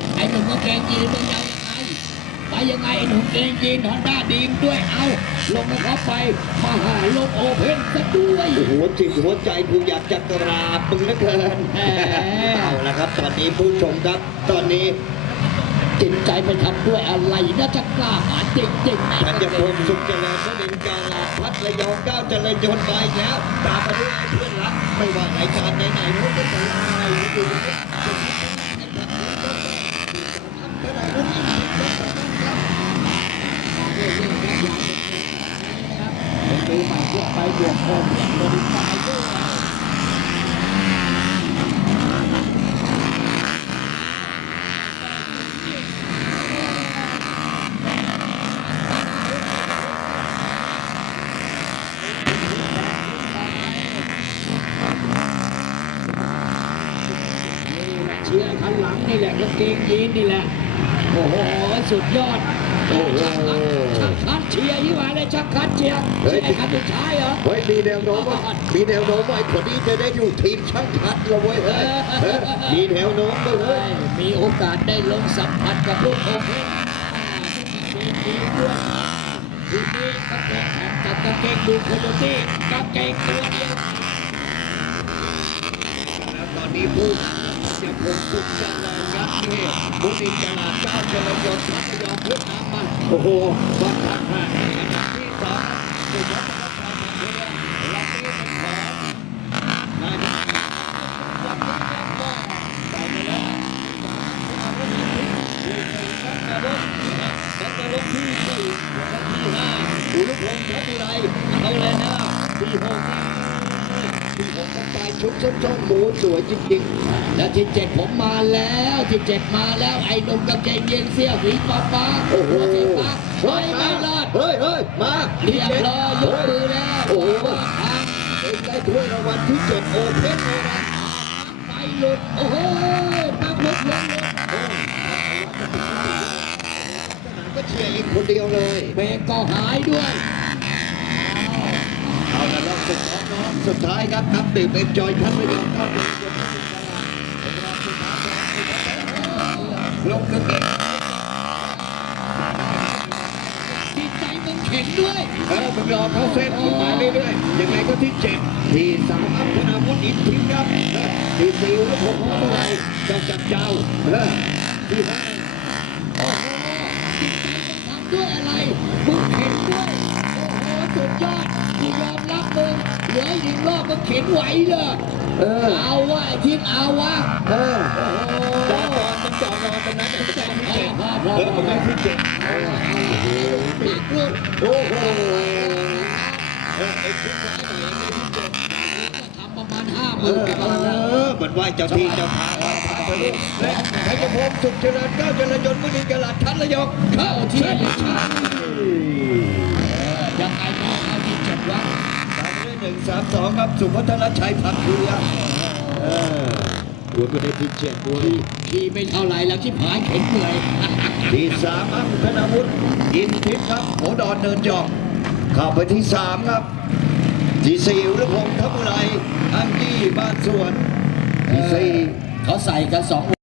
ไอ้หนุ่มกางเกงยีนมึงยังไงไปยังไงไอ้หนุ่มกางเกงยีนฮอนด้าดีมด้วยเอาลงมาเข้าไปมาหาลงโอเพ่นซะด้วยหัวจิตหัวใจกูอยากจะกราบมึงเหลือเกินเอาละครับตอนนี้ผู้ชมครับตอนนี้จิตใจไปทำด้วยอะไรน่าจะกล้าหาญจริงๆท่านจะพบสุขเจริญพระดินกาลาพัดระยองก้าวเจริญยนต์ไปแล้วตามมาด้วยเพื่อนรักไม่ว่ารายการไหนๆรู้ก็จะอะไรดูดูใหม่พวกไปบวกคนโดนตายด้วยเชียร์ข้างหลังนี่แหละกางเกงยีนนี่แหละโอ้โหสุดยอดโอ้โหชักคัดเชียร์ยี่หว่าเลยชักคัดเชียร์ไอ้คัดสุดท้ายเหรอเฮ้ยมีแนวโน้มว่าไอ้คนนี้จะได้อยู่ทีมช่างคัดเราเว้ยมีแนวโน้มเลยมีโอกาสได้ลงสัมผัสกับลูกโอเพ่นทีนี้กางเกงแถมกับกางเกงดูโคโยตี้กางเกงตัวเดียวแล้วตอนนี้ผู้จะพบสุขเจริญรัตน์เนี่ยบุรีตลาดเจ้าเจริญยนต์พัทยาพุทธามันโอ้โหวัดทักแห่อันดับที่สองสุดยอดรับนี้เป็นของนายไปแล้วสัตว์นรกที่4ที่5อุลุพงศ์ทัพอุไรเอาเลยนะที่6ไปชุดส้มหมูสวยจริงๆและที่7ผมมาแล้วที่7มาแล้วไอ้หนุ่มกางเกงยีนเสื้อสีฟ้าโอ้โหไม่รอดเฮ้ยมาเรียบร้อยยกมือแล้วโอ้โหได้ถ้วยรางวัลที่7โอเพ่นเลยนะไปหลุดโอ้โหปังหลุดก็เชียร์อีกคนเดียวเลยเบรกก็หายด้วยเอาละรอบสุดท้ายครับนับตื่นเป็นจอยพันไม่ยอมเข้าไปลงกระเก็บจิตใจมันแข็งด้วยมันรอเข้าเส้นมาเรื่อยๆยังไงก็ที่7ที่3อัพนาวุฒิอินทิพย์ครับที่4แล้วผมว่าเมื่อไรเจ้าจับเจ้าที่5 โอ้โหจิตใจมันทำด้วยอะไรมึงเข็นด้วยโอ้โหสุดยอดที่ยอมรับมึงเหลืออีกรอบมึงเข็นไหวเลยเอาวะไอ้ทีมเอาวะจอดก่อนมันจอดรอตรงนั้นแต่ไม่ใช่ที่7มันไม่ที่7 ปิดลูกโอ้โหไอ้ชุดท้ายหน่อยไม่ที่7 ทำประมาณ50,000 มันไหวเจ้าที่เจ้าทางและใครจะพบสุขเจริญก้าวเจริญยนต์มุนีกระหลัดทันระยองเข้าที่ยังไงน้องเข้าที่7วะตามด้วย1-3-2ครับสุพัฒนชัยพันธุ์เรือตัวก็ได้ที่7ตัวที่ไม่เท่าไหร่แล้วที่ผายเข็นเหนื่อยที่3อัพธนวุฒิอินทิพย์ครับโหดอนเดินจอกเข้าไปที่3ครับที่4อุรพงศ์ทัพอุไรอังกี้บ้านสวนที่4 เขาใส่กัน2